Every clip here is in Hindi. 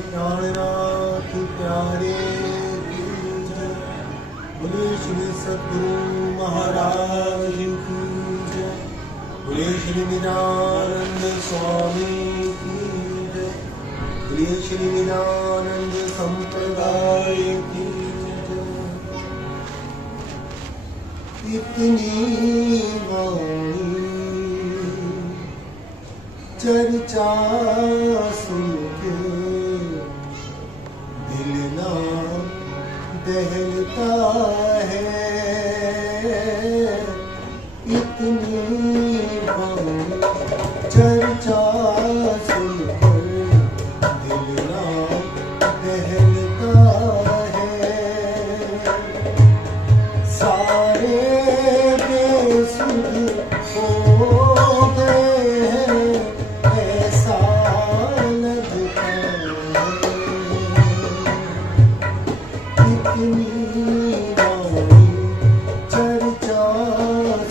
प्राणनाथ प्यारे की जय। बोले श्री सद्गुरु महाराज की जय। बोले श्री निरानंद स्वामी की जय। बोले श्री निरानंद संप्रदाय की जय। इतनी वाणी चर्चा सुन के दिल ना दहलता है। इतनी वाणी चर्चा सुनकर दिल ना दहलता है। सारे बेसुध हो गए हैं, ऐसा लगता है। इतनी वाणी चर्चा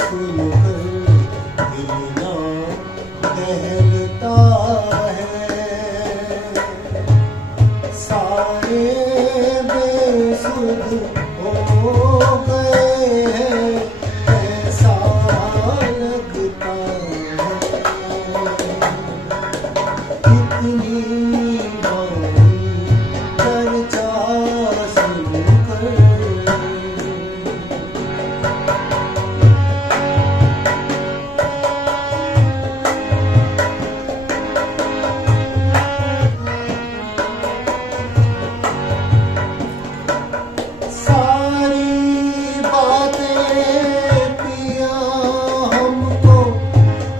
सुनकर दिल ना दहलता है। सारे बेसुध हो गए हैं, ऐसा लगता है। इतनी वाणी चर्चा सुनकर सारी बातें पिया हमको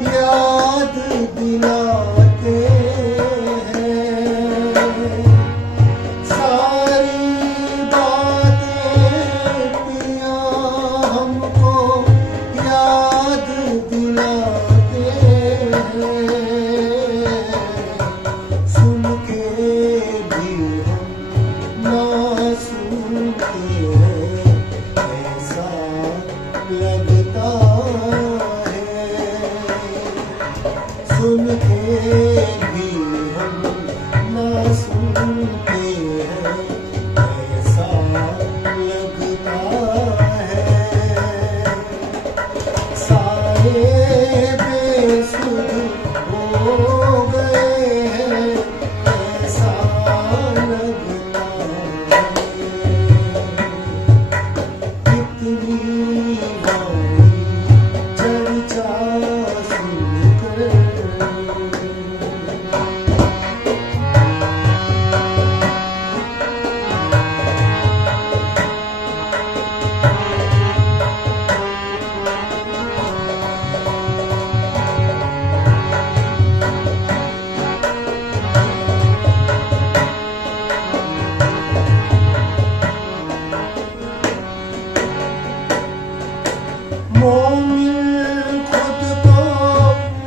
याद दिलाते हैं। सारी बातें पिया हमको याद दिलाते हैं। सुन के भी हम ना सुनते हैं, ऐसा लगता है। सुन के भी हम ना सुनते हैं, ऐसा लगता है। सारे बेसुध हो गए हैं, ऐसा लगता है। इतनी वाणी चर्चा सुनकर मोमिन खुद को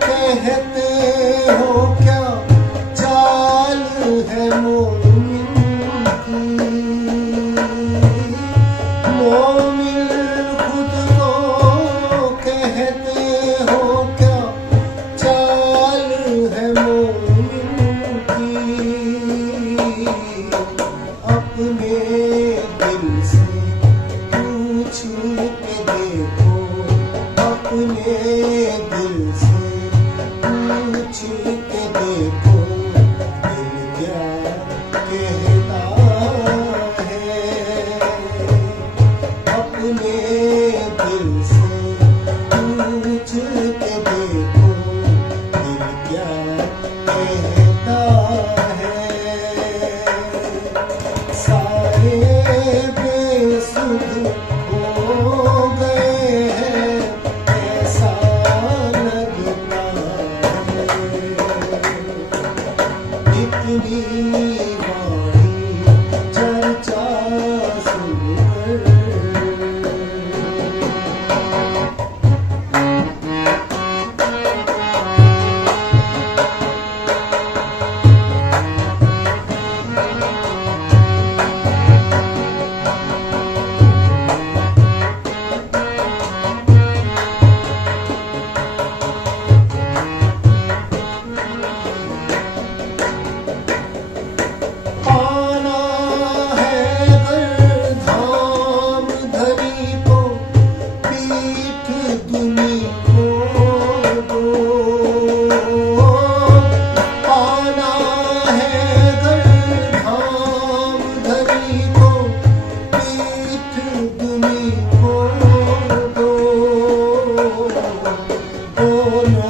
कहते हो क्या, चाल है मोमिन की। मोमिन खुद को कहते हो क्या, चाल है मोमिन की। अपने दिल से पूछ के देखो, अपने दिल से पूछ के देखो, दिल क्या कहता है। अपने दिल से पूछ के देखो, दिल क्या कहता है। सारे बेसुध हो गए हैं, ऐसा लगता है। इतनी वाणी चर्चा सुनकर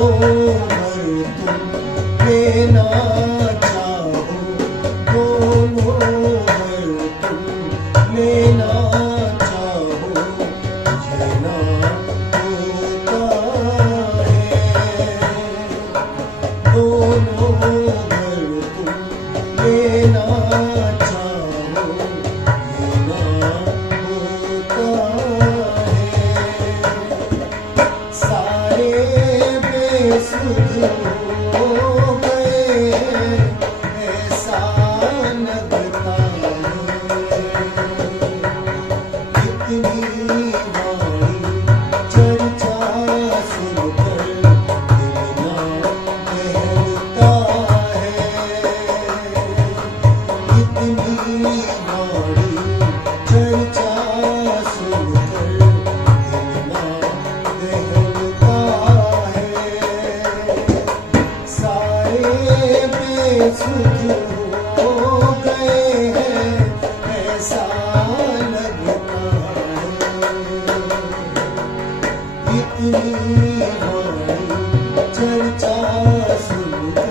भर तुम लेना चाहो, दोनों भर तुम लेना चाहो, लेना होता है। दोनों भर तुम लेना चाहो, लेना होता है। सारे बेसुध हो गए ऐसा लगता है। इतनी वाणी चर्चा सुनकर दिल ना बहलता है। इतनी वाणी चर्चा सुनकर दिल ना बहलता है। सारे बेसुध हो गए हैं ऐसा लगता है। इतनी वाणी चर्चा सुनकर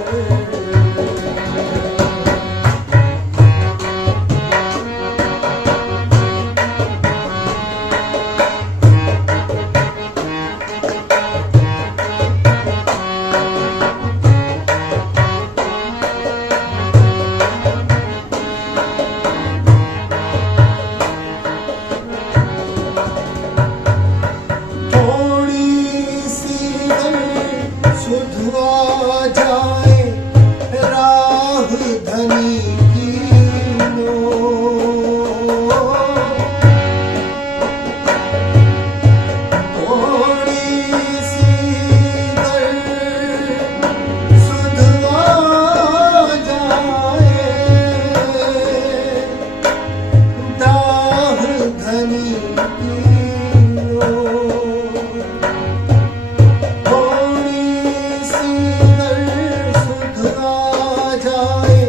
थोड़ी सी सुधरा जाए राह धनी की लो। थोड़ी सी सुधरा जाए राह धनी की लो। थोड़ी सी सुधरा जाए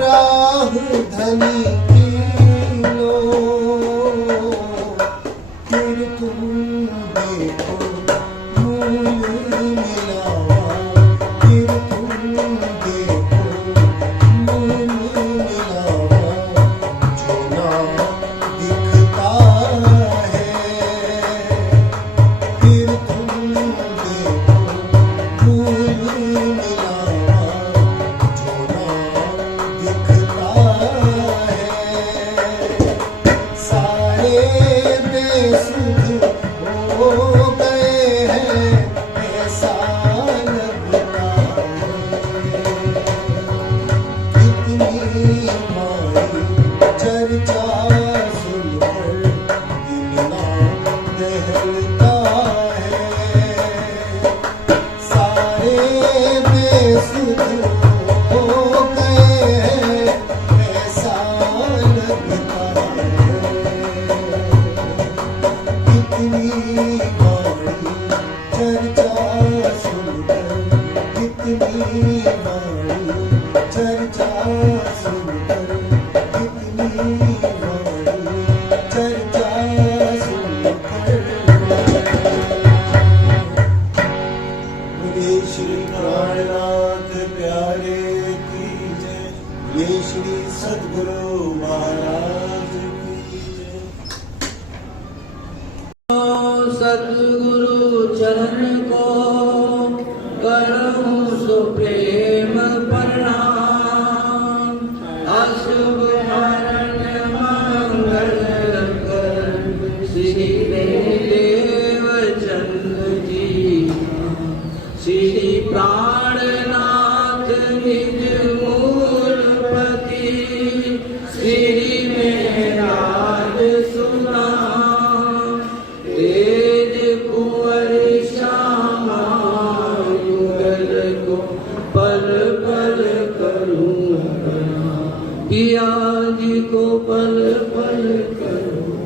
राह धनी की लो। फिर तुम देखो मूल मिलावा, फिर तुम देखो मूल मिलावा, जो ना दिखता है। फिर तुम देखो मूल मिलावा, जो ना दिखता है। सारे बेसुध हो गए हैं ऐसा लगता है। कितनी मारी चर्चा सुनकर दिल ना दहलता है। सारे बेसुध हो गए हैं ऐसा लगता है। कितनी वाणी चर्चा सुनकर, कितनी वाणी चर्चा सुनकर, कितनी वाणी चर्चा सुनकर। बोले श्री प्राणनाथ प्यारे की जय। बोले श्री सद्गुरु महाराज की जय। सद्गुरु चरण को करऊं सो प्रेम प्रणाम। अशुभ हरण मंगल कर श्री देव चंद जी। श्री प्राणनाथ निज मूलपति, श्री में राज सुना। तेज कुंवर श्यामा युगल को पल पल करूं प्रणाम। पिया जी को पल पल करूं।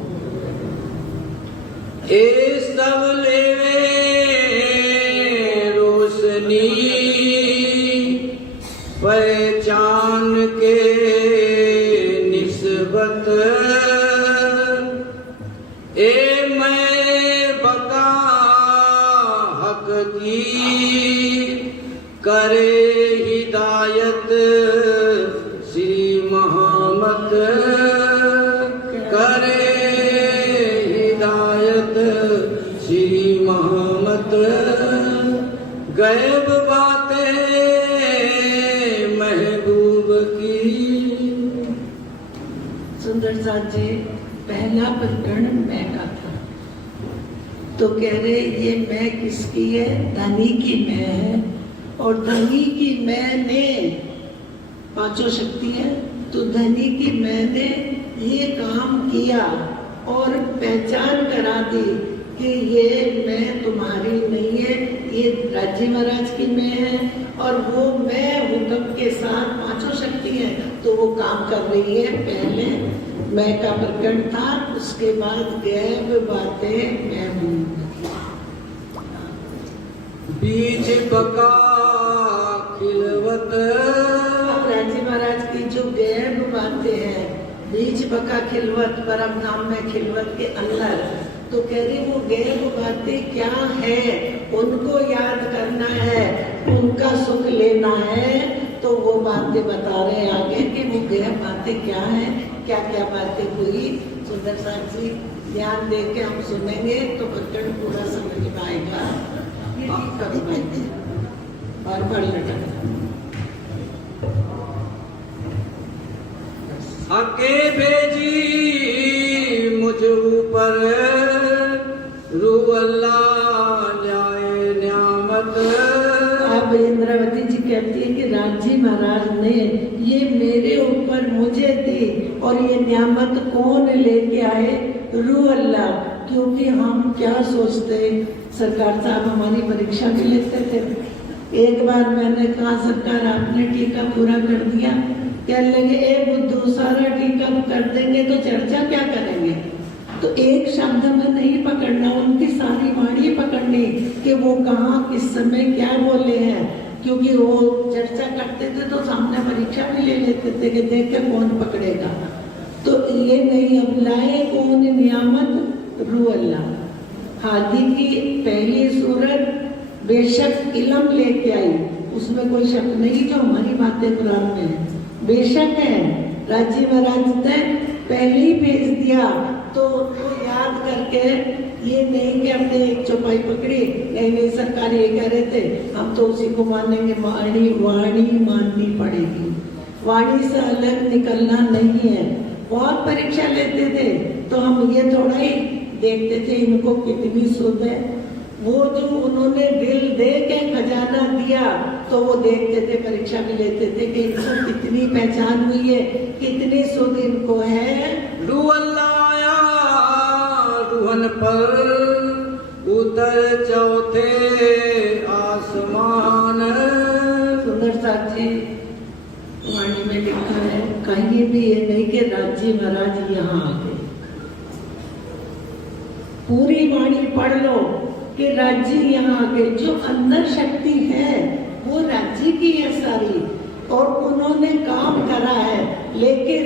ए सब लेवे रोशनी पहचान के निस्बत। ए मैं बका हक की करे हिदायत श्री महामत, करे हिदायत श्री महामत, गैब बातें महबूब की। सुंदर साथ जी, पहला प्रकरण मैं का था, तो कह रहे ये मैं किसकी है? धनी की मैं है, और धनी की मैंने पांचों शक्ति है, तो धनी की मैंने ये काम किया और पहचान करा दी कि ये मैं तुम्हारी नहीं है, ये राजी महाराज की मैं है, और वो मैं हुक्म के साथ पांचों शक्ति है, तो वो काम कर रही है। पहले मैं का प्रकरण था, उसके बाद गैब बातें मैं हूँ। बीज बका खिलवत, राजी महाराज की जो गैब बातें हैं, बीज बका खिलवत, परम नाम में खिलवत के अंदर, तो कह रही वो गैब बातें क्या है, उनको याद करना है, उनका सुख लेना है, तो वो बातें बता रहे हैं आगे कि वो गैब बातें क्या है, क्या क्या बातें हुई। सुंदर साथ जी ध्यान दे के हम सुनेंगे तो प्रकरण पूरा समझ में आएगा। ये ठीक करो भाई, और पढ़ लेना। हके भेजी मुझ ऊपर रू अल्लाह जाए न्यामत। अब इंद्रावती जी कहती है कि राजी महाराज ने ये मेरे ऊपर मुझे दी, और ये नियामत कौन लेके आए? रू अल्लाह। क्योंकि हम क्या सोचते, सरकार साहब हमारी परीक्षा भी लेते थे। एक बार मैंने कहा सरकार आपने टीका पूरा कर दिया, कहने लगे ए बुद्धू सारा टीका कर देंगे तो चर्चा क्या करेंगे? तो एक शब्द में नहीं पकड़ना, उनकी सारी वाणी पकड़नी कि वो कहाँ किस समय क्या बोले हैं, क्योंकि वो चर्चा करते थे तो सामने परीक्षा भी ले लेते थे कि देख के कौन पकड़ेगा। तो ये नहीं, अब लाए कौन नियामत? रू अल्लाह। हादी की पहली सूरत बेशक इल्म लेके आई, उसमें कोई शक नहीं, जो हमारी बातें कुरान में है बेशक है। राजी महाराज ने पहले ही भेज दिया, तो याद करके ये नहीं कि हमने एक चौपाई पकड़ी, नहीं सरकार ये कह रहे थे, हम तो उसी को मानेंगे। वाणी माननी पड़ेगी, वाणी से अलग निकलना नहीं है। बहुत परीक्षा लेते थे तो हम ये थोड़ा ही देखते थे इनको कितनी सुध है, वो जो उन्होंने दिल दे के खजाना दिया तो वो देखते थे, परीक्षा भी लेते थे कि इनको कितनी पहचान हुई है, कितनी सुध इनको है। रू अल्लाह आया रूहन पर उतर चौथे आसमान। सुंदर साथी वाणी में लिखा है, कहीं भी ये नहीं कि राजी महाराज यहाँ आ गए। पूरी वाणी पढ़ लो कि राज्य यहाँ आके जो अंदर शक्ति है वो राज्य की है सारी, और उन्होंने काम करा है, लेकिन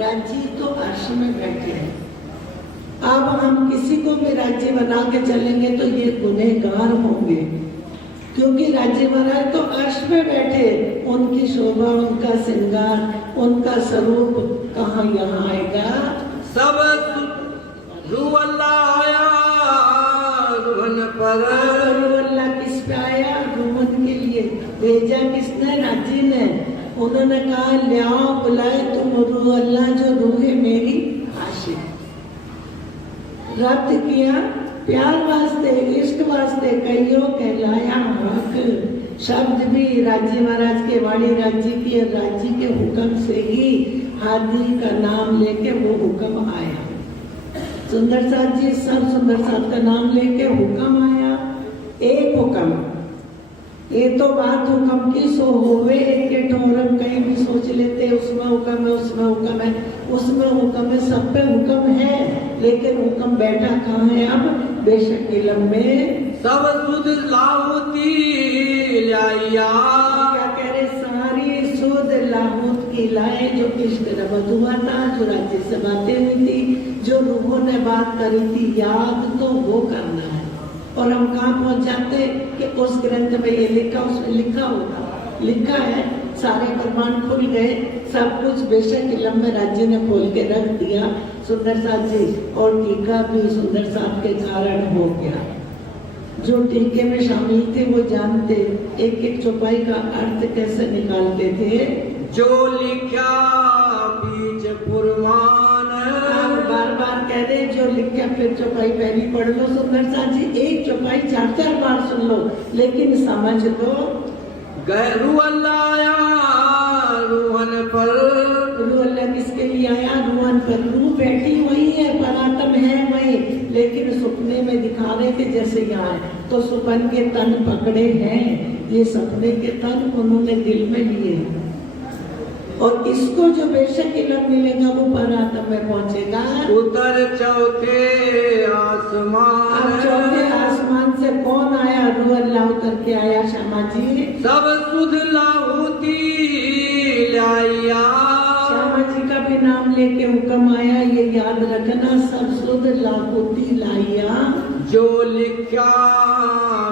राज्य तो अर्श में बैठे हैं। अब हम किसी को भी राज्य बना के चलेंगे तो ये गुनहगार होंगे, क्योंकि राज्य महाराज तो अर्श में बैठे, उनकी शोभा, उनका श्रृंगार, उनका स्वरूप कहाँ यहाँ आएगा? सब रू अल्लाह आया रूहन पर। अल्लाह किस पे आया? रूहन के लिए भेजा किसने? राजी ने। उन्होंने कहा ले आओ बुलाए तुम रू अल्लाह, जो रूह है मेरी आशिक। रब्त किया प्यार वास्ते, इश्क वास्ते, कईयों कहलाया हक। शब्द भी राज्य महाराज के वाणी राज्य की, राज्य के हुक्म से ही हादी का नाम लेके वो हुक्म आया। सुंदर साथ जी सब सुंदर साथ का नाम लेके हुक्म आया, एक हुक्म। ये तो बात हुक्म की सो होवे एक ठोरम, कहीं भी सोच लेते उसमें हुक्म है, उसमें हुक्म है, उसमें हुक्म है, सब पे हुक्म है, लेकिन हुक्म बैठा कहाँ है? अब बेशक इल्म में सब सुध लाहुती लाया। क्या कह रहे? सारी सुध लाहौत की लाए, जो इश्क रबत हुआ था, जो राज्य से बातें हुई थी, जो रूहों ने बात करी थी, याद तो वो करना है। और हम कहाँ पहुंच जाते कि उस ग्रंथ में ये लिखा, उसमें लिखा होगा, लिखा है, सारे प्रमाण खुल गए, सब कुछ बेशक इलम में राज्य ने खोल के रख दिया सुंदर साहब जी, और टीका भी सुंदर साहब के कारण हो गया। जो टीके में शामिल थे वो जानते एक एक चौपाई का अर्थ कैसे निकालते थे। जो लिखा बीच पुरमान, बार बार कह रहे जो लिखा, फिर चौपाई पहली पढ़ लो सुंदर साहब जी, एक चौपाई 4-4 बार सुन लो, लेकिन समझ लो। रूह अल्लाह आया रूहन पर, रूह अल्लाह किसके लिए आया? रूहन पर। रूह बैठी वही है, परात्म है वही, लेकिन सपने में दिखा रहे थे जैसे यहाँ है, तो सुपन के तन पकड़े हैं, ये सपने के तन उन्होंने दिल में लिए, और इसको जो बेशक इल्म मिलेगा वो परात्म में पहुंचेगा। उतर चौथे आसमान, अब चौथे आसमान से कौन आया? रूह अल्लाह उतर के आया श्यामा जी। सब सुध लाहुती लाया, श्यामा जी का भी नाम लेके हुक्म आया, ये याद रखना, सब सुध लाहुती लाया। जो लिखा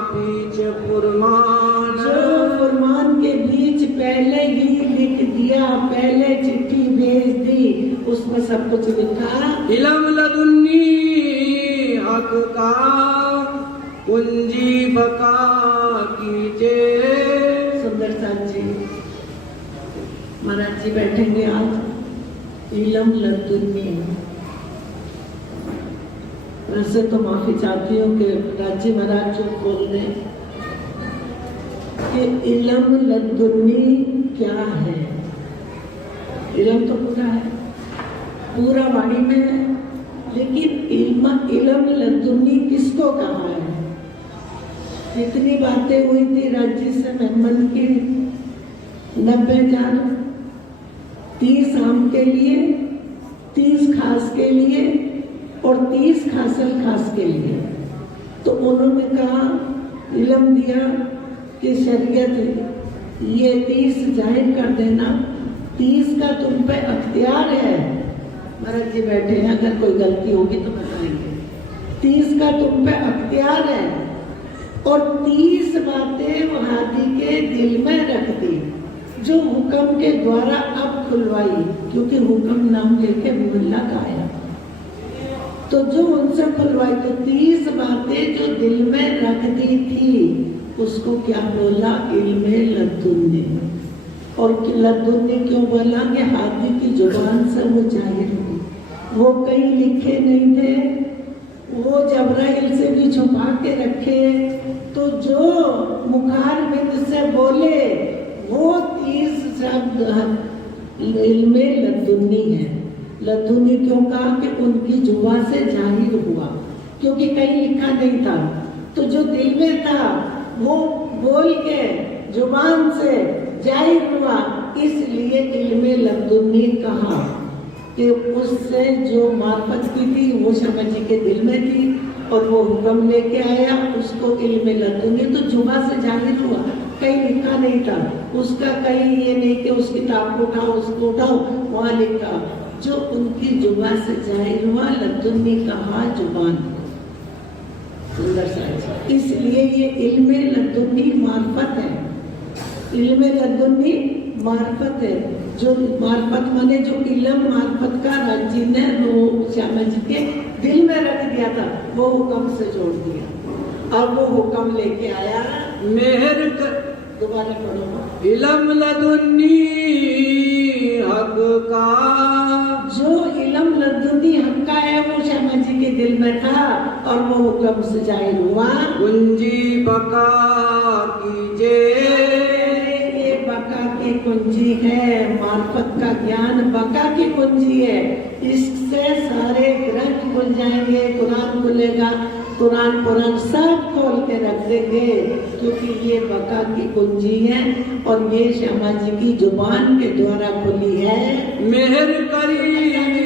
बीच पुरमान, जो फरमान के बीच पहले ही लिख दिया, पहले चिट्ठी भेज दी, उसमें सब कुछ लिखा। इलम लदुन्नी हक का कुंजी बका कीजे। सुंदर साहब जी, महाराज जी बैठेंगे आज। इलम लदुन्नी, वैसे तो माफी चाहती हूँ कि राज्य महाराज जो बोल रहे कि इलम लदुन्नी क्या है। इलम तो पूरा है, पूरा वाणी में है, लेकिन इलम लदुन्नी किसको कहा है? इतनी बातें हुई थी राज्य से मेहमान की 90 जान, 30 आम के लिए, 30 खास के लिए और 30 खासल खास के लिए। तो उन्होंने कहा, इल्म दिया कि शरीयत ये 30 जाहिर कर देना, 30 का तुम पे अख्तियार है। महाराज जी बैठे हैं, अगर कोई गलती होगी तो बताएंगे। 30 का तुम पे अख्तियार है, और 30 बातें वहादी के दिल में रख दी, जो हुक्म के द्वारा अब खुलवाई, क्योंकि हुक्म नाम लेके मुल्ला का आया, तो जो उनसे खुलवाई, तो 30 बातें जो दिल में रख दी थी, उसको क्या बोला? इल्मे लदुन्नी। और लदुन्नी क्यों बोला? कि हादी की जुबान से वो जाहिर हुई, वो कहीं लिखे नहीं थे, वो जबराइल से भी छुपा के रखे, तो जो मुखार बिंद से बोले वो 30 शब्द इल्मे लदुन्नी है। लदुन्नी क्यों कहा? कि उनकी जुबान से जाहिर हुआ, क्योंकि कहीं लिखा नहीं था, तो जो दिल में था वो बोल के जुबान से जाहिर हुआ, इसलिए इल्मे लदुन्नी कहा। कि उससे जो मार्फत की थी वो शर्मा जी के दिल में थी, और वो हुक्म लेके आया, उसको इल्मे लदुन्नी, तो जुबान से जाहिर हुआ, कहीं लिखा नहीं था उसका, कहीं ये नहीं कि उस किताब को उठाओ, उसको उठाओ, वहाँ लिखा, जो उनकी जुबान से जाहिर हुआ, लदुन्नी कहा जुबान। सुंदर सा, इसलिए ये इल्मे लदुन्नी मार्फत है, इल्मे लदुन्नी मार्फत है। जो मार्फत माने जो इल्म मार्फत का राज्य ने श्यामा जी के दिल में रख दिया था, वो हुक्म से जोड़ दिया। अब वो हुक्म लेके आया, मेहर कर, दोबारा पढ़ो। इलम लदुन्नी हक का, जो इल्म लदुन्नी हक का है वो श्यामा जी के दिल में था, और वो हुक्म से जाहिर हुआ। कुंजी बका कीजे, बका की कुंजी है, मार्फत का ज्ञान बका की कुंजी है, इससे सारे ग्रंथ खुल जाएंगे, कुरान खुलेगा, कुरान पुराण सब खोल के रख देंगे, क्योंकि ये बका की कुंजी है, और ये श्यामा जी की जुबान के द्वारा खुली है। मेहर करी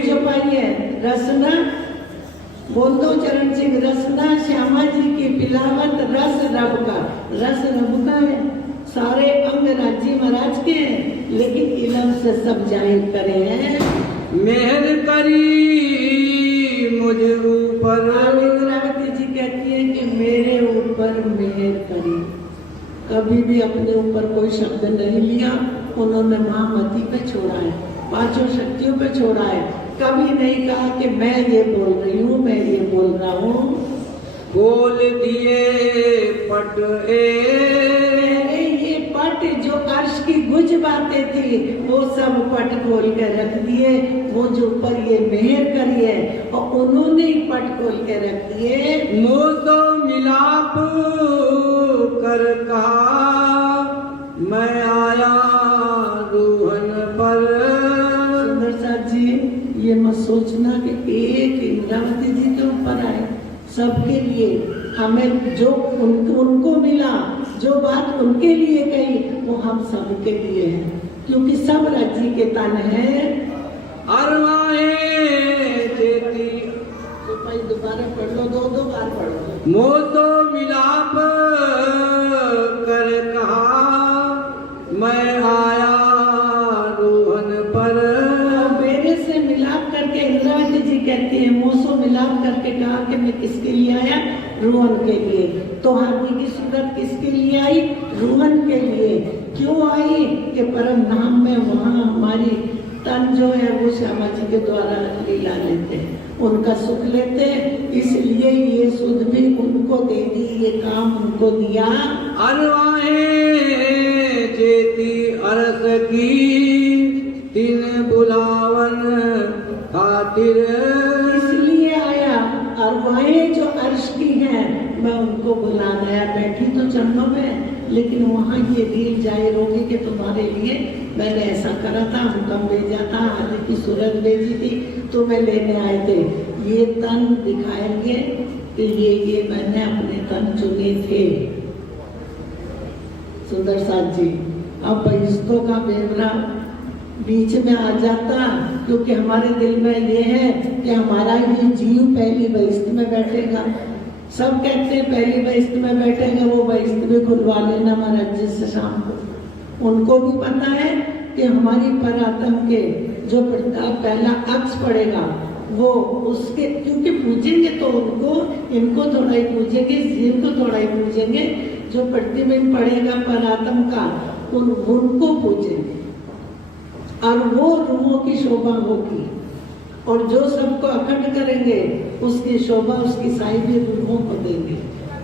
छुपाई है रसना, बोल दो चरण सिंह, रसना श्यामा जी की पिलावत रस रब का, रस रब का है, सारे अंग राज्य महाराज के हैं, लेकिन इल्म से सब जाहिर करे हैं। मेहर करी मुझ ऊपर, इंद्रावती जी कहती है कि मेरे ऊपर मेहर करी, कभी भी अपने ऊपर कोई शब्द नहीं लिया। उन्होंने महामती पे छोड़ा है, पांचों शक्तियों पे छोड़ा है। कभी नहीं कहा कि मैं ये बोल रही हूँ, मैं ये बोल रहा हूँ। बोल दिए पट अरे ये पट जो अर्श की गुज बातें थी वो सब पट खोल के रख दिए। वो जो ऊपर ये मेहर करी है और उन्होंने ही पट खोल के रख दिए। मुँह तो मिलाप कर कहा मैं आया रूहन पर। सुंदर साथ जी, ये मत सोचना कि एक इंद्रावती जी के ऊपर आए, सबके लिए। हमें जो उनको मिला, जो बात उनके लिए कही, वो हम सबके लिए है, क्योंकि सब राज्य के तन है। अरवाए जेती भाई दोबारा पढ़ लो, दो बार पढ़ो। मोह तो मिलाप कर कहा मैं आया रूहन पर। मेरे से मिलाप करके इंद्रावती जी कहती है, मोसो मिलाप करके कहा कि मैं किसके लिए आया, रूहन के लिए। तो हाथी की सूरत किसके लिए आई, रूहन के लिए। क्यों आई कि परम नाम में वहाँ हमारी तन जो है वो श्यामा जी के द्वारा लीला लेते हैं, उनका सुख लेते हैं। इसलिए ये सुध भी उनको दे दी, ये काम उनको दिया। अरवाए जेती अरस की तीन बुलावन खातिर। इसलिए आया। अरवाएं जो अर्श की हैं, मैं उनको बुलाने आया। बैठी तो चरणों में, लेकिन वहाँ ये रील जाहिर होगी कि तुम्हारे लिए मैंने ऐसा करा था, हुक्म भेजा था, हाथी की सूरत भेजी थी, तुम्हें लेने आए थे। ये तन दिखाएंगे कि ये मैंने अपने तन चुने थे। सुंदर साथ जी, अब बहिष्ठों का बेवरा बीच में आ जाता, क्योंकि हमारे दिल में ये है कि हमारा ये जीव पहली बहिष्ठ में बैठेगा। सब कहते हैं पहली बहिष्ठ में बैठेगा, वो बहिष्ठ भी खुलवा लेना महाराज जी से शाम को। उनको भी पता है कि हमारी परात्म के जो पहला अक्ष पड़ेगा वो उसके, क्योंकि पूजेंगे तो उनको, इनको थोड़ा ही पूजेंगे, जीव को थोड़ा ही पूजेंगे। जो प्रतिबिंब पड़ेगा परात्म का उनको पूजेंगे, और वो रूहों की शोभा होगी। और जो सबको अखंड करेंगे उसकी शोभा, उसकी साई भी रूहों को देंगे।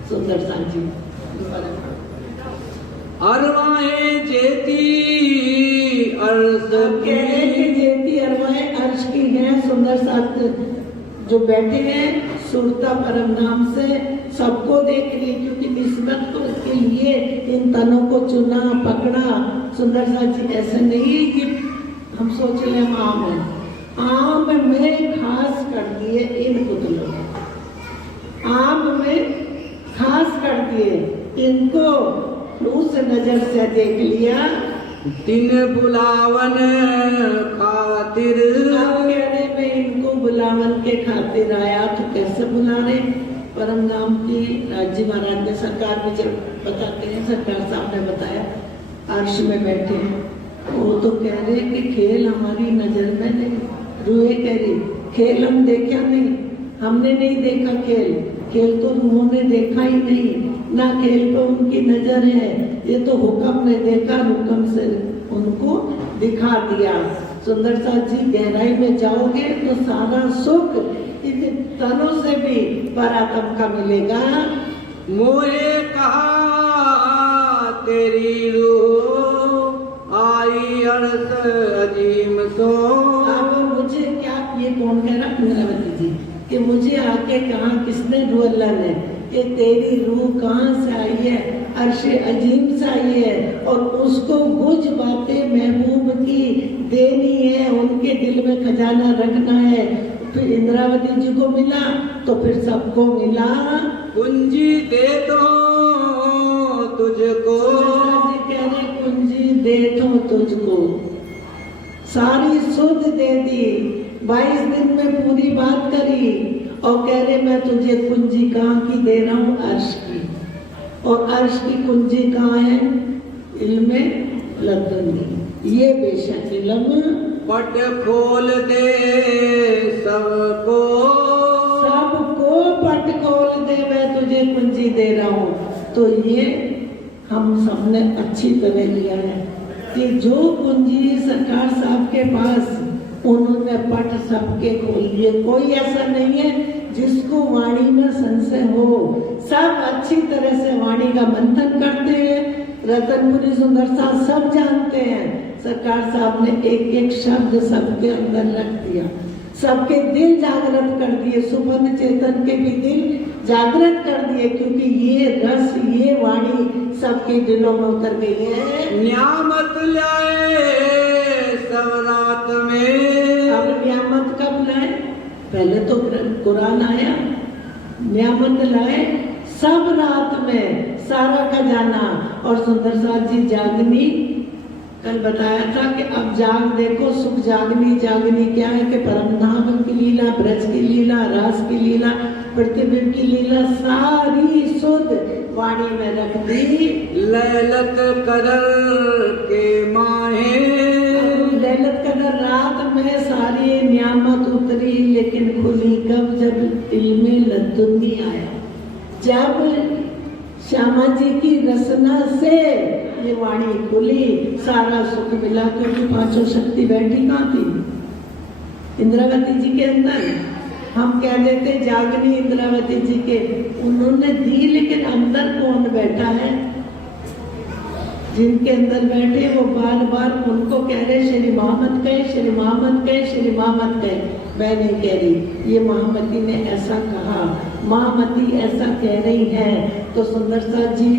सुंदर साथ जी, अरवाए जेती अर्श जेती अरवाए अर्श की है। सुंदर साथ जो बैठे हैं सुरता परम नाम से सबको देख रही, क्योंकि निस्बत को के लिए इन तनों को चुना पकड़ा। सुंदर साथ जी, ऐसे नहीं कि हम सोच ले हम आम है, आम में खास कर दिए इन पुतलों, आम में खास कर दिए इनको, उस नजर से देख लिया। दिन बुलावन खातिर। आप कह रहे मैं इनको बुलावन के खातिर आया, तो कैसे बुला रहे? परम नाम की राज्य महाराज ने सरकार में जब बताते हैं, सरकार साहब ने बताया अर्श में बैठे हैं, वो तो कह रहे कि खेल हमारी नजर में नहीं। रूहे कह रही खेल हम देखा नहीं, हमने नहीं देखा खेल, खेल तो उन्होंने देखा ही नहीं, ना खेल पे उनकी नजर है। ये तो हुक्म ने देखा, हुक्म से उनको दिखा दिया। सुंदर साथ जी, गहराई में जाओगे तो सारा सुख इन तनों से भी परात्म का मिलेगा। मोहे कहा तेरी रूह आई अर्श अजीम सो। अब मुझे क्या, ये कौन कह रहा? इंद्रावती जी, कि मुझे आके कहा किसने? रूह अल्लाह ने, कि तेरी रूह कहाँ से आई है? अर्श अजीम से आई है, और उसको कुछ बातें महबूब की देनी है, उनके दिल में खजाना रखना है। फिर इंद्रावती जी को मिला तो फिर सबको मिला। कुंजी दे दो तुझको, कह रहे कुंजी दे दो तुझको, सारी सुध दे दी। 22 दिन में पूरी बात करी और कह रहे मैं तुझे कुंजी कहाँ की दे रहा हूँ? अर्श की। और अर्श की कुंजी कहाँ है? इल्मे लदुनी। ये बेशक इल्म पट खोल दे सबको, सबको पट खोल दे, मैं तुझे कुंजी दे रहा हूँ। तो ये हम सबने अच्छी तरह लिया है कि जो पूंजी सरकार साहब के पास उन्होंने पट सबके खोल दिए। कोई ऐसा नहीं है जिसको वाणी में संशय हो। सब अच्छी तरह से वाणी का मंथन करते हैं। रतनपुरी सुंदर साहब सब जानते हैं। सरकार साहब ने एक एक शब्द सबके अंदर रख दिया, सबके दिल जागृत कर दिए, सुबंध चेतन के भी दिल जागृत कर दिए, क्योंकि ये रस, ये वाणी सबके दिलों में उतर गई है। न्यामत लाए सब रात में। अब न्यामत कब लाए? पहले तो कुरान आया, न्यामत लाए सब रात में, सारा खजाना। और सुंदर साथ जी जागनी कल बताया था कि अब जाग देखो, सुख जागनी। जागनी क्या है कि परमधाम की लीला, ब्रज की लीला, रास की लीला, प्रतिबिंब की लीला सारी सुध वाणी में रख दी। लैलत कदर के माहे। लैलत कदर रात में सारी नियामत उतरी, लेकिन खुली कब? जब इल्मे लद्दुनी आया, जब श्यामा जी की रसना से ये वाणी खुली, सारा सुख मिला। क्योंकि पांचों शक्ति बैठी कहाँ थी? इंद्रावती जी के अंदर। हम कह देते जागनी इंद्रावती जी के, उन्होंने दी, लेकिन अंदर कौन बैठा है? जिनके अंदर बैठे वो बार बार उनको कह रहे श्री मोहम्मद कहे, श्री मोहम्मद कहे, श्री मोहम्मद कहे। मैं नहीं कह रही, ये महामती ने ऐसा कहा, महामती ऐसा कह रही है। तो सुंदर साथ जी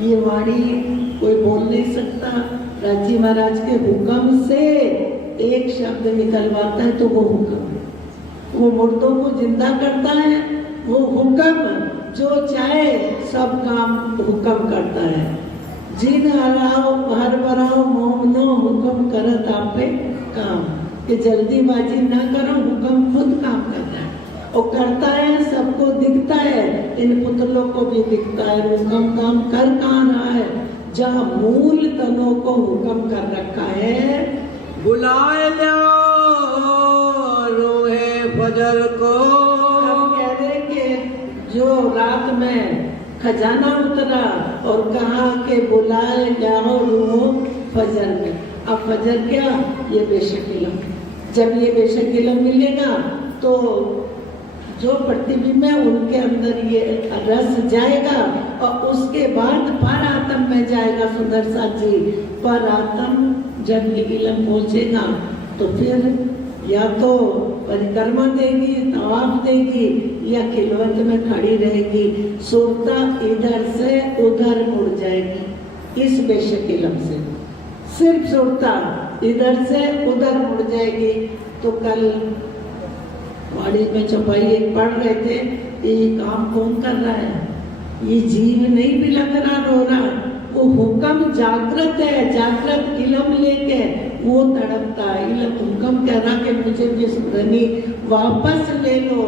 ये वाणी कोई बोल नहीं सकता। राजी महाराज के हुक्म से एक शब्द निकलवाता है तो वो हुक्म है। वो मुर्दों को जिंदा करता है, वो हुक्म जो चाहे सब काम हुक्म करता है। जिन हर बराओ मोमनो हुक्म करत आपे काम, कि जल्दीबाजी ना करो, हुक्म खुद काम करता है और करता है, सबको दिखता है। इन पुतलों को भी दिखता है। हुक्म काम कर कहाँ रहा है? जहाँ मूल तनों को हुक्म कर रखा है। बुलाए लो रोहे फजर को। हम कह रहे कि जो रात में खजाना उतरा और कहा कि बुलाए जाओ रूह फजर में। अब फजर क्या? ये बेशक इलम। जब ये बेशक इलम मिलेगा तो जो प्रतिबिंब है उनके अंदर ये रस जाएगा और उसके बाद पर आत्म में जाएगा। सुंदर साथ जी, पर आत्म जब ये इलम पहुंचेगा तो फिर या तो परिक्रमा देगी, तवाफ देगी, या खिलवत में खड़ी रहेगी। सुरता इधर से उधर मुड़ जाएगी इस बेशक इलम से। सिर्फ सुरता इधर से उधर मुड़ जाएगी। तो कल वाड़ी में चौपाई एक पढ़ रहे थे, ये काम कौन कर रहा है? ये जीव नहीं भी लग रहा, रो रहा। वो हुक्म जागृत है, जागृत इलम लेके वो तड़पता है। इलम हुक्म कह रहा कि मुझे भी स्मृति वापस ले लो।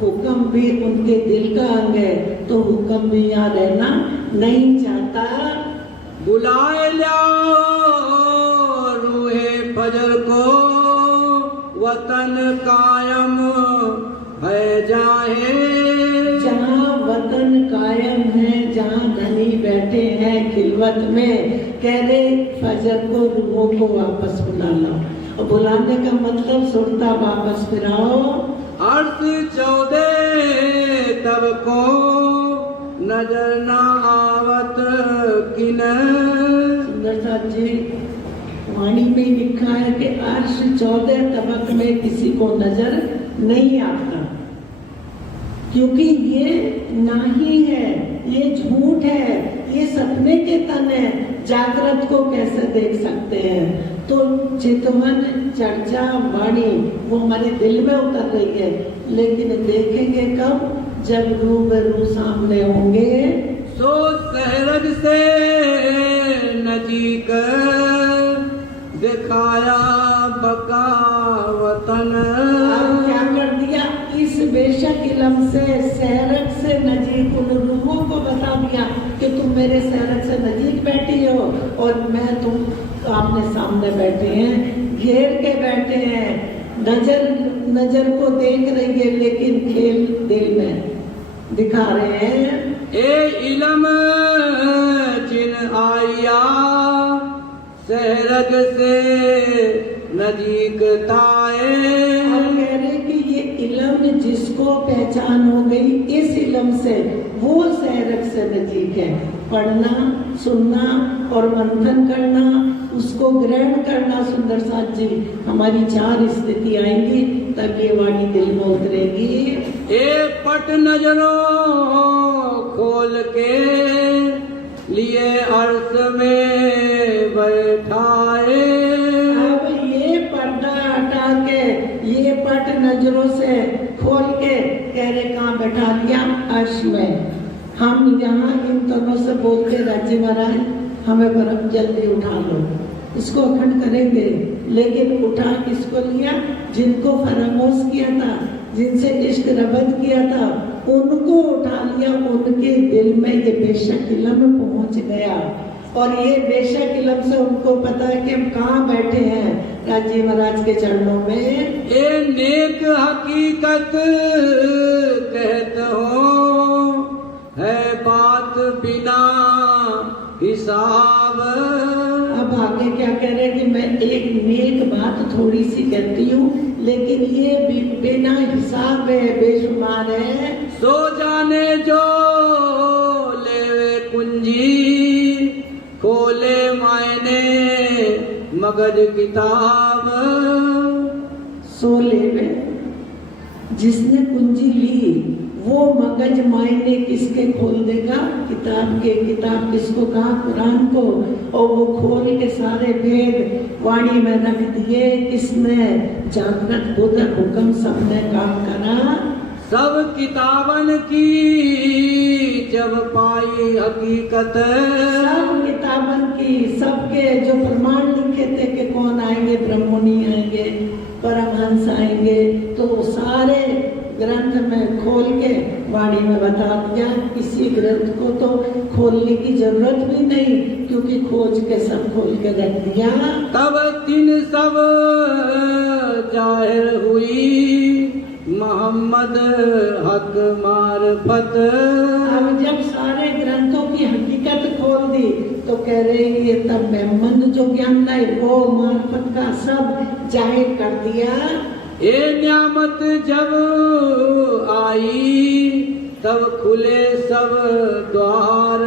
हुक्म भी उनके दिल का अंग है, तो हुक्म भी यहाँ रहना नहीं चाहता। बुलाए लो रूहे फजर को, वतन कायम है जाहे। जहाँ वतन कायम है, जहाँ धनी बैठे हैं खिलवत में, कह रहे फजर को रूहों को वापस बुला लो। और बुलाने का मतलब सुरता वापस फिराओ। अर्थ 14 तब को नजर न आवत किन। सुंदर साथ जी वाणी में ही लिखा है कि अर्श 14 तबक में किसी को नजर नहीं आता, क्योंकि ये नाही है, ये झूठ है, ये सपने के तन है। जागृत को कैसे देख सकते हैं? तो चितवन चर्चा वाणी वो हमारे दिल में उतर रही है, लेकिन देखेंगे कब? जब रूबरू सामने होंगे। सो सहरज से नजीक दिखाया बका वतन। अब क्या कर दिया? इस बेशक इलम से सहरज से नजीक उन रूहों को बता दिया कि तुम मेरे सहरज से नजीक बैठी हो और मैं तुम आमने सामने बैठे हैं, घेर के बैठे हैं। नजर को देख रही है, लेकिन खेल दिल में दिखा रहे हैं। ए इलम चिन आया सहरग से नजीकताए। हम कह रहे कि ये इल्म जिसको पहचान हो गई इस इल्म से, वो सहरग से नजीक है। पढ़ना, सुनना और मंथन करना, उसको ग्रहण करना। सुंदर साथ जी, हमारी 4 स्थिति आएंगी तब ये वाणी दिल में उतरेगी। एक पट नजरों खोल के लिए अर्श में बैठाए। अब ये पर्दा हटा के, ये पट नजरों से खोल के कह रहे कहाँ बैठा दिया? अर्श में। हम यहाँ इन दोनों से बोलते राज्य महाराज हमें बर्फ जल्दी उठा लो, इसको अखंड करेंगे। लेकिन उठा किसको लिया? जिनको फरामोश किया था, जिनसे इश्क रबत किया था, उनको उठा लिया। उनके दिल में ये बेशक इल्म पहुंच गया और ये बेशक इल्म से उनको पता है कि हम कहाँ बैठे हैं, राज्य महाराज के चरणों में। ए नेक हकीकत कहत हो है बात बिना हिसाब। अब आगे क्या कह रहे हैं कि मैं एक नेक बात थोड़ी सी कहती हूँ, लेकिन ये बिना हिसाब है, बेशुमार है। सो जाने जो लेवे कुंजी खोले मायने मगज किताब। सो लेवे, जिसने कुंजी ली वो मगज मायने किसके खोल देगा? किताब के। किताब किसको कहा? कुरान को। और वो खोल के सारे भेद वाणी में रख दिए। किसने? जागृत बुद्ध हुक्म सबने काम करा। सब किताबन की जब पाई हकीकत। सब किताबन की, सबके जो प्रमाण लिखे थे कि कौन आएंगे, ब्रह्ममुनि आएंगे, परमहंस आएंगे, तो सारे ग्रंथ में खोल के वाणी में बता दिया। किसी ग्रंथ को तो खोलने की जरूरत भी नहीं, क्योंकि खोज के सब खोल के रख दिया। तब तीन सब जाहिर हुई मोहम्मद हक मारफत। अब जब सारे ग्रंथों की हकीकत खोल दी तो कह रहे हैं ये तब मोहम्मद जो ज्ञान लाए वो मार्फत का सब जाहिर कर दिया। ये न्यामत जब आई तब खुले सब द्वार।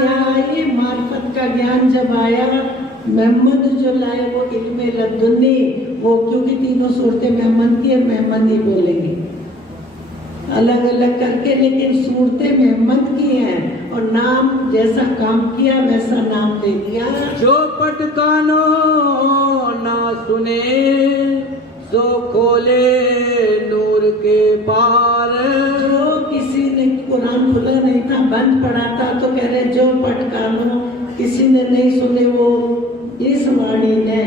क्या ये मार्फत का ज्ञान जब आया, मोहम्मद जो लाए वो इल्मे लदुन्नी, वो क्योंकि तीनों सूरतें मोहम्मद की है, मोहम्मद ही बोलेंगे अलग अलग करके, लेकिन सूरतें मोहम्मद की हैं और नाम जैसा काम किया वैसा नाम दे दिया। जो पटकानो ना सुने सो खोले नूर के पार। जो किसी ने कुरान खुला नहीं था, बंद पड़ा था, तो कह रहे जो पटकानो, किसी ने नहीं सुने वो इस वाणी ने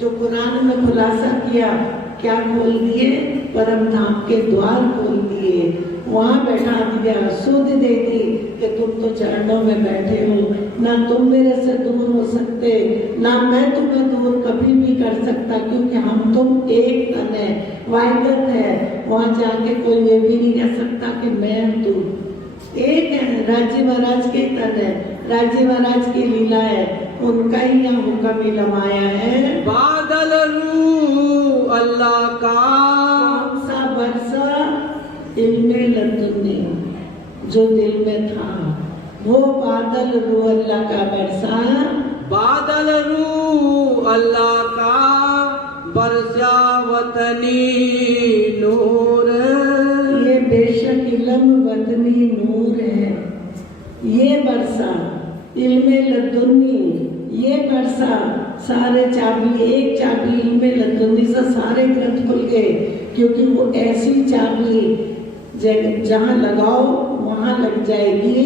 जो कुरान में खुलासा किया, क्या खोल दिए? परम धाम के द्वार खोल दिए, वहाँ बैठा दिया, सुध दे दी कि तुम तो चरणों में बैठे हो, ना तुम मेरे से दूर हो सकते, ना मैं तुम्हें दूर कभी भी कर सकता, क्योंकि हम तुम एक तन है, वाहिदत है। वहाँ जाके कोई ये भी नहीं कह सकता कि मैं तू एक है। राज्य महाराज के तन है, राज्य महाराज की लीला है, उनका ही यहाँ हुक्म लमाया है। बादल रू अल्लाह का कौन सा बरसा? इल्मे लदुन्नी, जो दिल में था, वो बादल रू अल्लाह का बरसा। बादल रू अल्लाह का बरसा वतनी नूर। ये बेशक इल्म वतनी नूर है, ये बरसा इल्मे लदुन्नी, ये बरसा सारे चाबी, एक चाबी इल्मे लदुन्नी से सारे ग्रंथ खुल गए, क्योंकि वो ऐसी चाबी जहाँ लगाओ वहाँ लग जाएगी।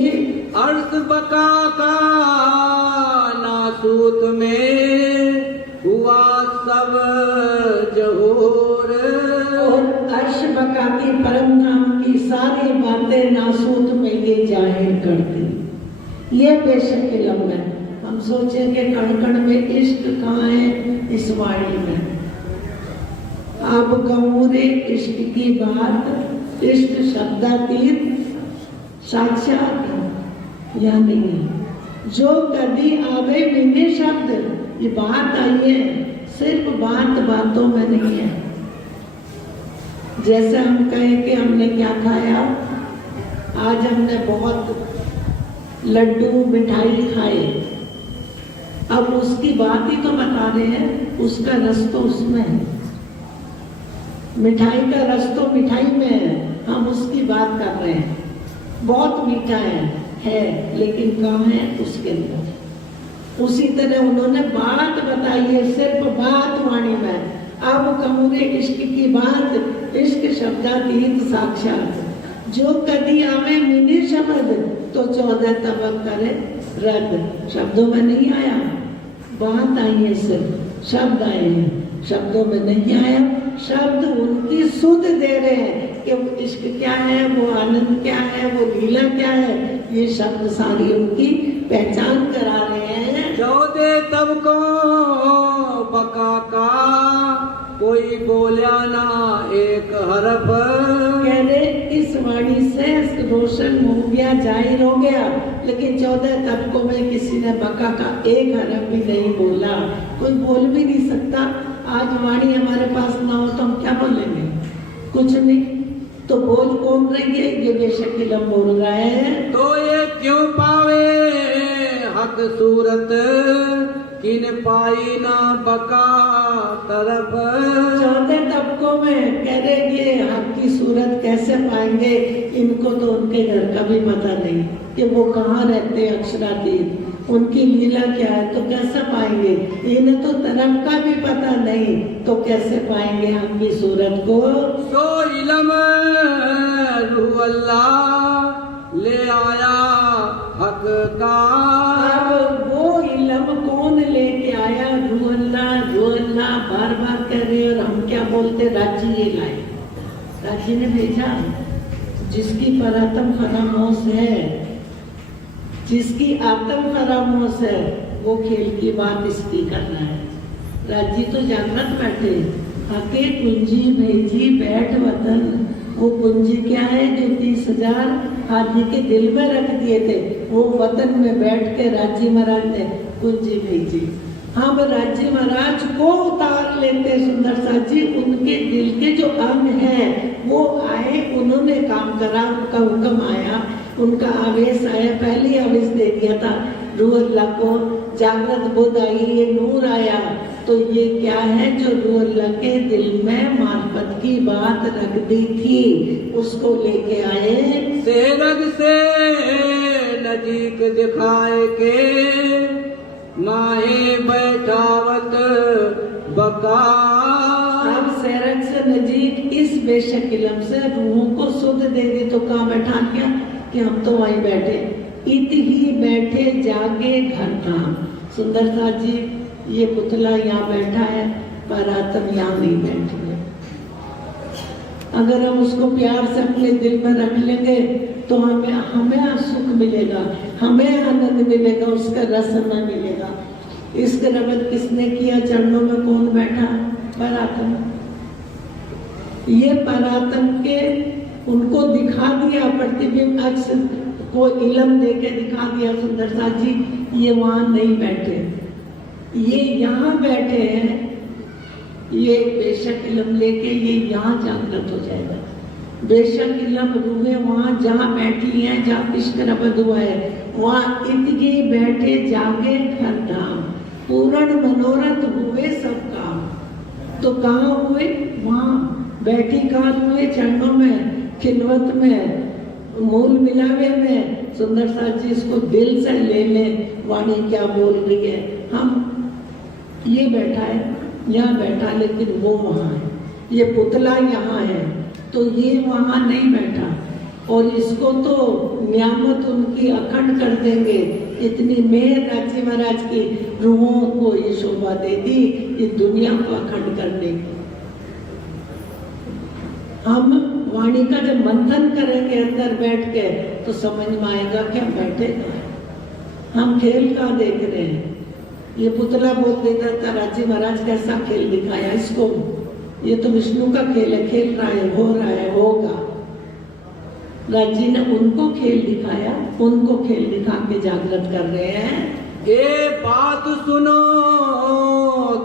अर्श बका का नासूत में हुआ सब जहूर। और अर्श बका की परम नाम की सारी बातें नासूत में ये जाहिर कर दी। ये बेशक इल्म है। हम सोचेंगे कण कण में इश्क कहाँ है? इस वाणी में। अब कहूँ रे इश्क की बात, इश्क शब्दातीत साक्षात या नहीं? जो कभी आवे बिने शब्द, ये बात आई है, सिर्फ बात बातों में नहीं है। जैसे हम कहें कि हमने क्या खाया, आज हमने बहुत लड्डू मिठाई खाए, अब उसकी बात ही तो बता रहे हैं, उसका रस तो उसमें है, मिठाई का रस तो मिठाई में है, हम उसकी बात कर रहे हैं। बहुत मीठा है लेकिन कहाँ है उसके अंदर। उसी तरह उन्होंने बात बताई है, सिर्फ बात वाणी में। अब कहूँगे इश्क की बात, इश्क शब्दातीत साक्षात, जो कदी आवे मिनी शब्द तो 14 तबक करे रद। शब्दों में नहीं आया, बात आई है, सिर्फ शब्द आए हैं, शब्दों में नहीं आया। शब्द उनकी सुध दे रहे हैं कि इश्क क्या है, वो आनंद क्या है, वो लीला क्या है, ये शब्द सारी उनकी पहचान करा रहे हैं। 14 तब को बका का कोई बोलिया ना एक हरफ। कह रहे इस वाणी से रोशन हो गया, जाहिर हो गया, लेकिन 14 तबकों में किसी ने बका का एक हरफ भी नहीं बोला। कोई बोल भी नहीं सकता। आज वाणी हमारे पास ना हो तो हम क्या बोलेंगे? कुछ नहीं। तो बोल कौन रही है? ये बेशक इल्म बोल रहा है। तो ये क्यों पावे हक सूरत, किन पाई ना बका तरफ। 14 तबकों में कह रहे ये हक की सूरत कैसे पाएंगे? इनको तो उनके घर का भी पता नहीं कि वो कहाँ रहते हैं, अक्षरातीत, उनकी लीला क्या है, तो कैसे पाएंगे? इन्हें तो तरफ का भी पता नहीं, तो कैसे पाएंगे हम की सूरत को? तो इल्म रूह अल्लाह ले आया हक का। अब वो इल्म कौन लेके आया? रूह अल्लाह बार बार कह रहे, और हम क्या बोलते? राजी ये लाए, राजी ने भेजा। जिसकी परातम फरामोश है, जिसकी आत्म फरामोश है, वो खेल की बात इसकी करना है। राजी तो जागृत बैठे, आके कुंजी भेजी बैठ वतन। वो कुंजी क्या है? जो 30,000 आदमी के दिल में रख दिए थे, वो वतन में बैठ के राजी महाराज ने कुंजी भेजी। हम राजी महाराज को उतार लेते सुंदर साथ जी, उनके दिल के जो अंग हैं वो आए, उन्होंने काम करा, उनका हुक्म आया, उनका आवेश आया, पहले आवेश दे दिया था रूह अल्लाह को, जागृत बुद्ध आई, ये नूर आया। तो ये क्या है? जो रूह अल्लाह के दिल में मार्फत की बात रख दी थी, उसको लेके आए। सेरग से नजीक दिखाए के माहे बैठावत बका। अब सेरग से नजीक इस बेशक इल्म से रूहों को सुध दे दी, तो कहाँ बैठा दिया कि हम तो वहीं बैठे। इत ही बैठे जागे घर धाम। सुंदर साथ जी, ये पुतला यहाँ बैठा है, पर आत्म यहाँ नहीं बैठी है। अगर हम उसको प्यार से अपने दिल में रख लेंगे तो हमें सुख मिलेगा, हमें आनंद मिलेगा, उसका रस हमें मिलेगा। इसका रबत किसने किया? चरणों में कौन बैठा? परात्म। ये परात्म के उनको दिखा दिया, प्रतिबिंब अक्ष को इल्म दे के दिखा दिया सुंदर साथ जी, ये वहां नहीं बैठे, ये यहाँ बैठे हैं। ये बेशक इल्म लेके ये यहाँ जागृत हो जाएगा। बेशक इल्म रूहें वहां जहाँ बैठी हैं, जहाँ इश्क रबद हुआ है, वहाँ इतगे बैठे जागे घर धाम। पूर्ण मनोरथ हुए सब काम। तो कहाँ हुए? वहाँ बैठी कहाँ हुए? चरणों में, खिलवत में, मूल मिलावे में। सुंदर साथ जी, इसको दिल से ले लें, वाणी क्या बोल रही है। हम ये बैठा है, यहाँ बैठा, लेकिन वो वहाँ है। ये पुतला यहाँ है, तो ये वहाँ नहीं बैठा। और इसको तो नियामत उनकी अखंड कर देंगे। इतनी मेहर राजी महाराज की, रूहों को ये शोभा दे दी इस दुनिया को अखंड करने की। हम वाणी का जब मंथन करेंगे अंदर बैठ के, तो समझ में आएगा कि हम बैठे हैं, हम खेल का देख रहे हैं। ये पुतला बोल देता था, राजी महाराज कैसा खेल दिखाया इसको, ये तो विष्णु का खेल है, खेल रहा है, हो रहा है, होगा। राज जी ने उनको खेल दिखाया, उनको खेल दिखा के जागृत कर रहे हैं। ये बात सुनो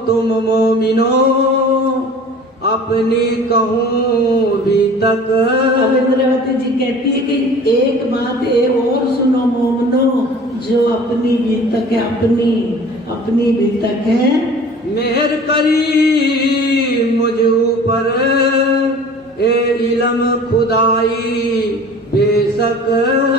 तुम मोमिनो, अपनी कहूँ भी तक। अब इंद्रावती जी कहती है कि एक बात ये और सुनो मोमनो, जो अपनी भी तक है, अपनी भी तक है। मेहर करी मुझ ऊपर ए इलम खुदाई बेशक।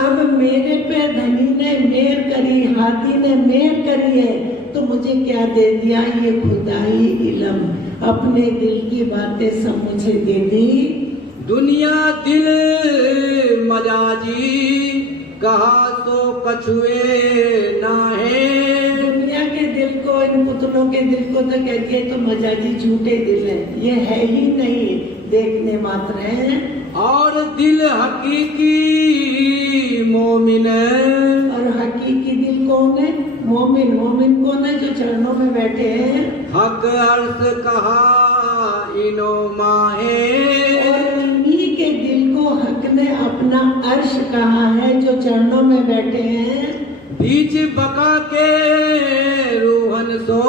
अब मेरे पे धनी ने मेहर करी, हाथी ने मेहर करी है, तो मुझे क्या दे दिया? ये खुदाई इलम, अपने दिल की बातें सब मुझे दे दी। दुनिया दिल मजाजी, कहा तो कछुए ना है। दुनिया के दिल को, इन पुतलों के दिल को तो कहती है तो मजाजी झूठे दिल है, ये है ही नहीं, देखने मात्र है। और दिल हकीकी मोमिन है। और हकीकी दिल कौन है? मोमिन। मोमिन कौन है? जो चरणों में बैठे हैं। हक अर्थ कहा इनो माहे। और इन्हीं के दिल को हक ने अपना अर्श कहा है, जो चरणों में बैठे हैं। बीच बका के रूहन सो,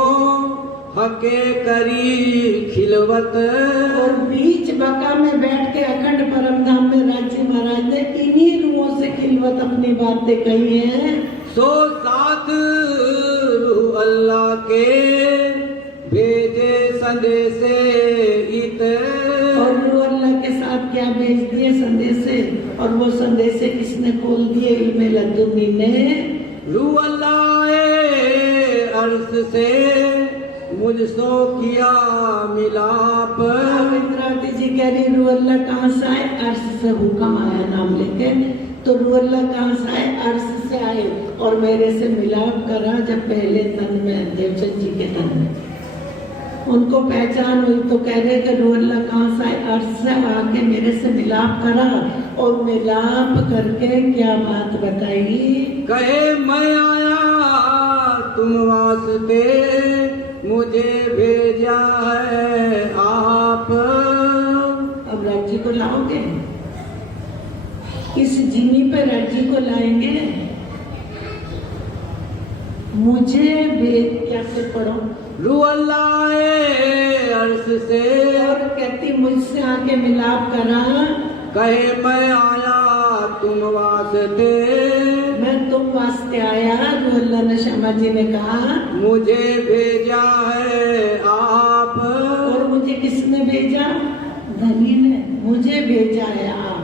हके करी खिलवत। और बीच बका में बैठ के अखंड परम धाम में राजी महाराज ने इन्हीं रूहों से खिलवत अपनी बातें कही हैं। सो साथ रूह अल्लाह के भेजे संदेशे इत। और रूह अल्लाह के साथ क्या भेज दिए? संदेशे। और वो संदेशे किसने खोल दिए? इल्मे लदुनी ने। रूह अल्लाह अर्श से मुझसो किया मिलाप। इंद्रावती जी कह रही रूह अल्लाह कहाँ से आए? अर्श से हुक्म आया नाम लेके। तो रूह अल्लाह कहाँ से आए? अर्श से आए और मेरे से मिलाप करा। जब पहले तन में, देवचंद जी के तन में उनको पहचान हुई तो कह रहे कि रूह अल्लाह कहाँ से आए? अर्श से आके मेरे से मिलाप करा। और मिलाप करके क्या बात बताई? कहे मैं आया तुम वास्ते, मुझे भेजा है आप। अब राज्य को लाओगे? इस जिनी पे राज्य को लाएंगे? मुझे क्या से पढ़ो? रूह अल्लाह अर्श से। और कहती मुझसे आके मिलाप करा। कहे मैं आया तुम वास्ते, मैं तुम वास्ते आया। रूह अल्लाह ने, श्यामा जी ने कहा, मुझे भेजा है आप। और मुझे किसने भेजा? धनी ने मुझे भेजा है आप।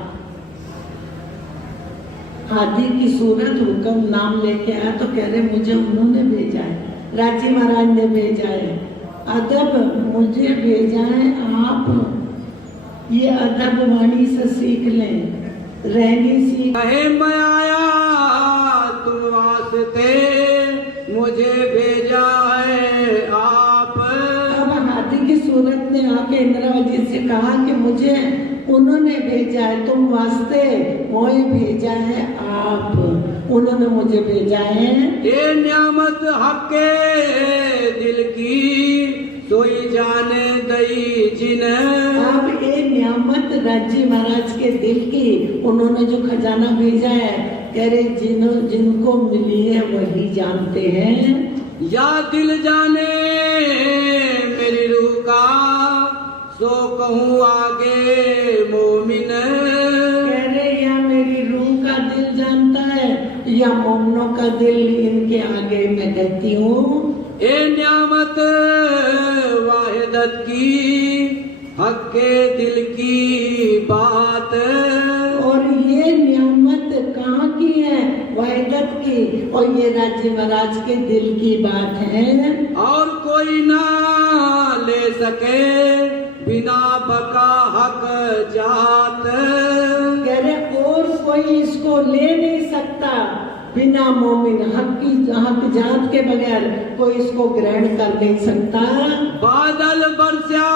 हाथी की सूरत, हुक्म, नाम लेके आया तो कह रहे मुझे उन्होंने भेजा है, राजी महाराज ने भेजा है। अदब, मुझे भेजा है आप। ये अदब वाणी से सीख लें, रहनी सीख। कहे मैं आया तुम वास्ते, मुझे भेजा है आप। अब हाथी की सूरत ने आके इंद्रावती से कहा कि मुझे उन्होंने भेजा है तुम वास्ते, मोए भेजा है आप, उन्होंने मुझे भेजा है। ये नियामत हक़े दिल की, सोई जाने दई जिन। आप ये नियामत राज्य महाराज के दिल की, उन्होंने जो खजाना भेजा है, कह रहे जिनको मिली है वही जानते हैं। या दिल जाने मेरी रूह का, सो कहूँ आगे मोमिन। कह रहे या मेरी रूह का दिल जानता है या मोमनों का दिल, इनके आगे मैं कहती हूँ। ए नियामत वाहिदत की, हक़े दिल की बात। और ये नियामत कहाँ की है? वाहिदत की। और ये राज्य महाराज के दिल की बात है। और कोई ना ले सके बिना बका हक जात। कह रहे और कोई इसको ले नहीं सकता बिना मोमिन, हक जात के बगैर कोई इसको ग्रहण कर नहीं सकता। बादल बरसा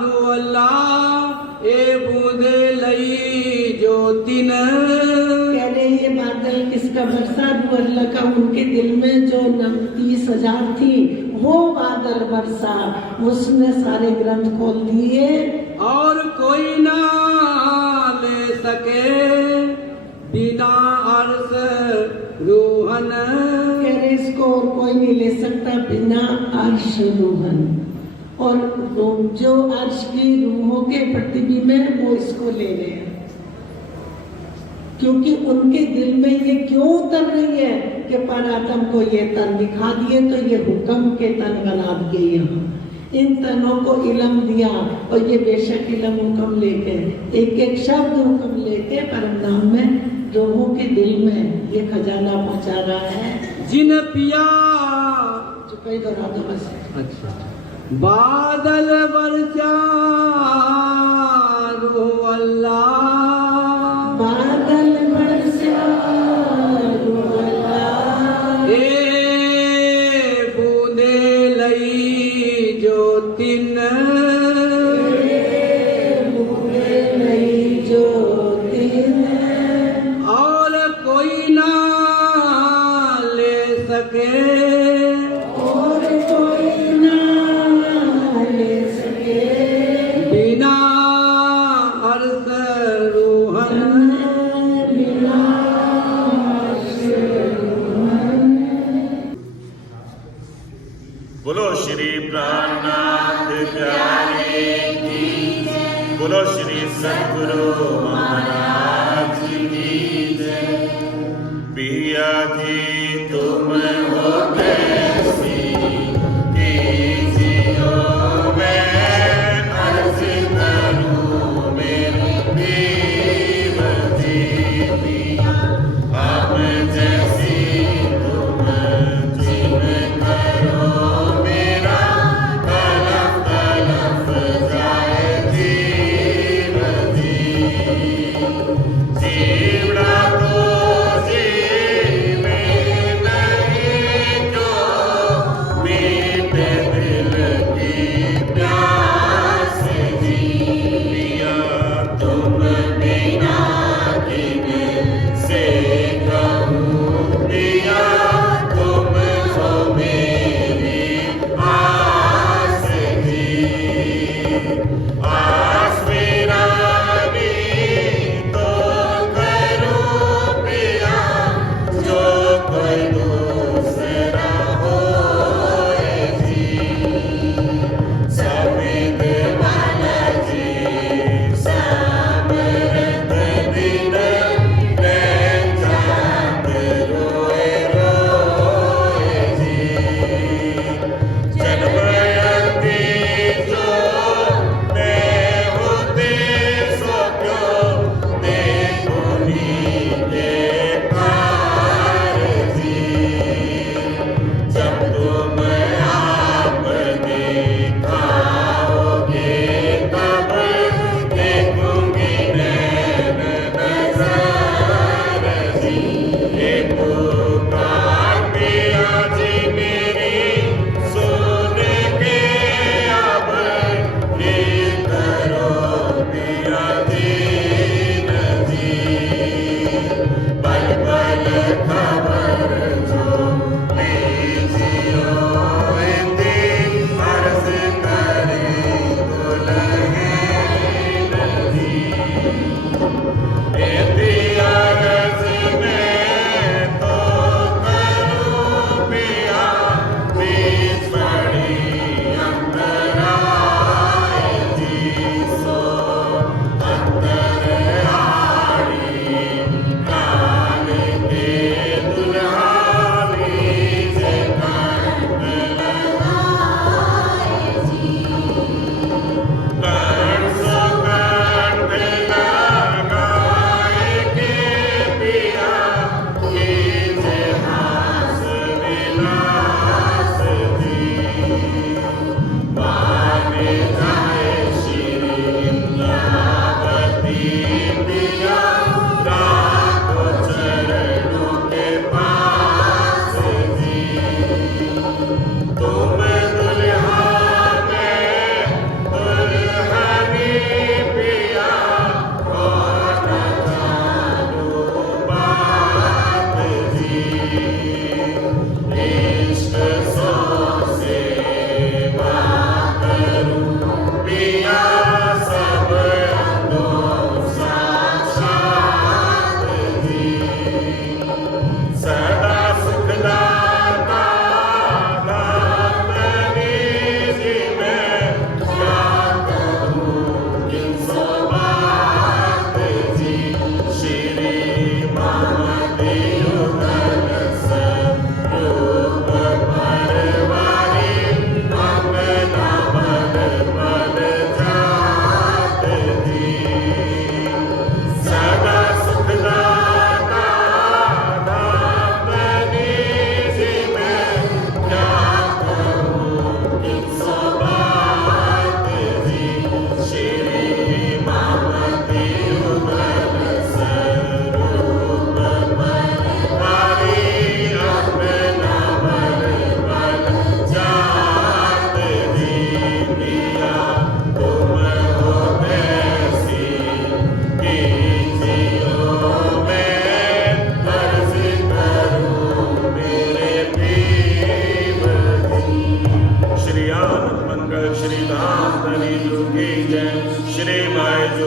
रूह अल्लाह, ए बूंदे लई जो तिन। कह रहे ये बादल किसका बरसा? रूह अल्लाह का। उनके दिल में जो 30,000 थी वो बादल बरसा, उसने सारे ग्रंथ खोल दिए। और कोई ना ले सके बिना अर्श रोहन। कह इसको और कोई नहीं ले सकता बिना अर्श रोहन। और जो अर्श की रूहों के प्रतिबिंब है वो इसको ले रहे हैं, क्योंकि उनके दिल में ये क्यों उतर रही है कि परात्म को ये तन दिखा दिए तो ये हुक्म के तन बना दिए। यहाँ इन तनों को इल्म दिया और ये बेशक इल्म हुक्म लेके एक एक शब्द हुक्म लेके परम धाम में लोगों के दिल में ये खजाना पहुंचा रहा है। जिन पिया चुपाई दोहरा दो बस। अच्छा बादल वर्षा रो अल्लाह, बादल बरसा रो अल्लाह, ए बूंदे लई जो तिन, बूंदे लई जो दिन, और कोई ना ले सके, और कोई ना ले सके बिना अर्श रोहन। बिना बोलो श्री प्राणनाथ प्यारे की जय। बोलो श्री सद्गुरु महाराज की जय। पिया जी तुम हो कैसी कीजियो मैं अर्ज करूं मेरे देव जी पिया। आप जैसी तुम जिन करो मेरा तलफ तलफ जाए जीव जी।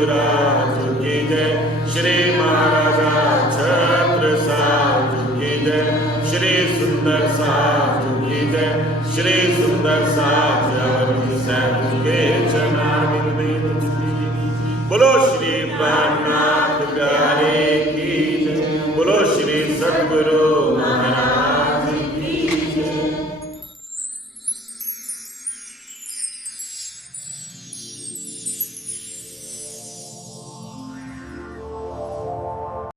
राजू की जय, श्री महाराजा छत्र साधु की जय, श्री सुंदर साधु की जय, श्री सुंदर साधु के चरणारविंद में। बोलो श्री प्राणनाथ प्यारे की जय, बोलो श्री सद्गुरु